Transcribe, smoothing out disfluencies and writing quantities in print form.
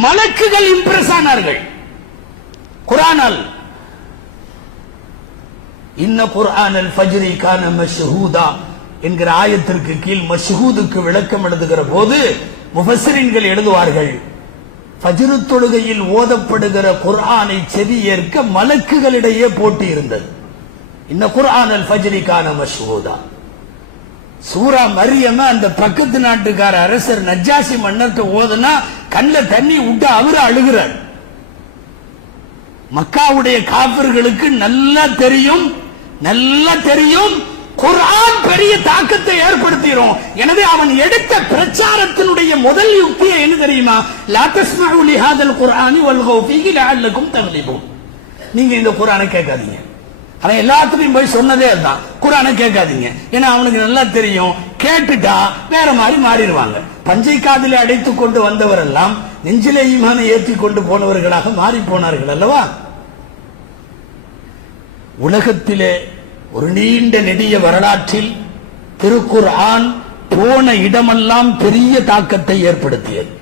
மலக்குகள் இம்ப்ரெஸ் ஆனார்கள் குர்ஆனால். இன்ன குர்ஆனல் ஃபஜ்ரி கான மஷ்ஹூதா என்கிற ஆயத்திற்கு கீழ் மஷ்ஹூதுக்கு விளக்கம் எழுதுகிற போது முஃபஸ்ஸிரீன்கள் எழுதுவார்கள், ஃபஜ்ர் தொழுகையில் ஓதப்படுகிற குர்ஆனை செவி ஏற்க மலக்குகளிடையே போட்டி இருந்தது. இன்ன குர்ஆனல் ஃபஜ்ரி கான மஷ்ஹூதா. சூரா மரியம அந்த பக்கத்து நாட்டுக்கார அரசர் நஜ்ஜாசி மன்னர்கிட்ட ஓதுனா கண்ணுல தண்ணி விட்டு அவரு அழுகிறார். மக்காவுடைய காபிர்களுக்கு நல்லா தெரியும் குர்ஆன் பெரிய தாக்கத்தை ஏற்படுத்திரும். எனவே அவன் எடுத்த பிரச்சாரத்தினுடைய முதல் யுக்தியை என்ன தெரியுமா? லா தஸ்மஉ லிஹாதல் குர்ஆனி வல்கௌ ஃபீஹி லஅல்லகும் தக்லிபூன். நீங்க இந்த குர்ஆனை கேட்காதீங்க. அவன் எல்லாத்துலயும் போய் சொன்னதே அதுதான், குர்ஆனை கேட்காதீங்க. ஏன்னா அவனுக்கு நல்லா தெரியும், கேட்டுட்டா வேற மாதிரி மாறிடுவாங்க. பஞ்சை காதிலே அடைத்துக் கொண்டு வந்தவர் எல்லாம் நெஞ்சிலே ஈமானை ஏற்றி கொண்டு போனவர்களாக மாறி போனார்கள் அல்லவா? உலகத்திலே ஒரு நீண்ட நெடிய வரலாற்றில் திருக்குர்ஆன் போன இடமெல்லாம் பெரிய தாக்கத்தை ஏற்படுத்தியது.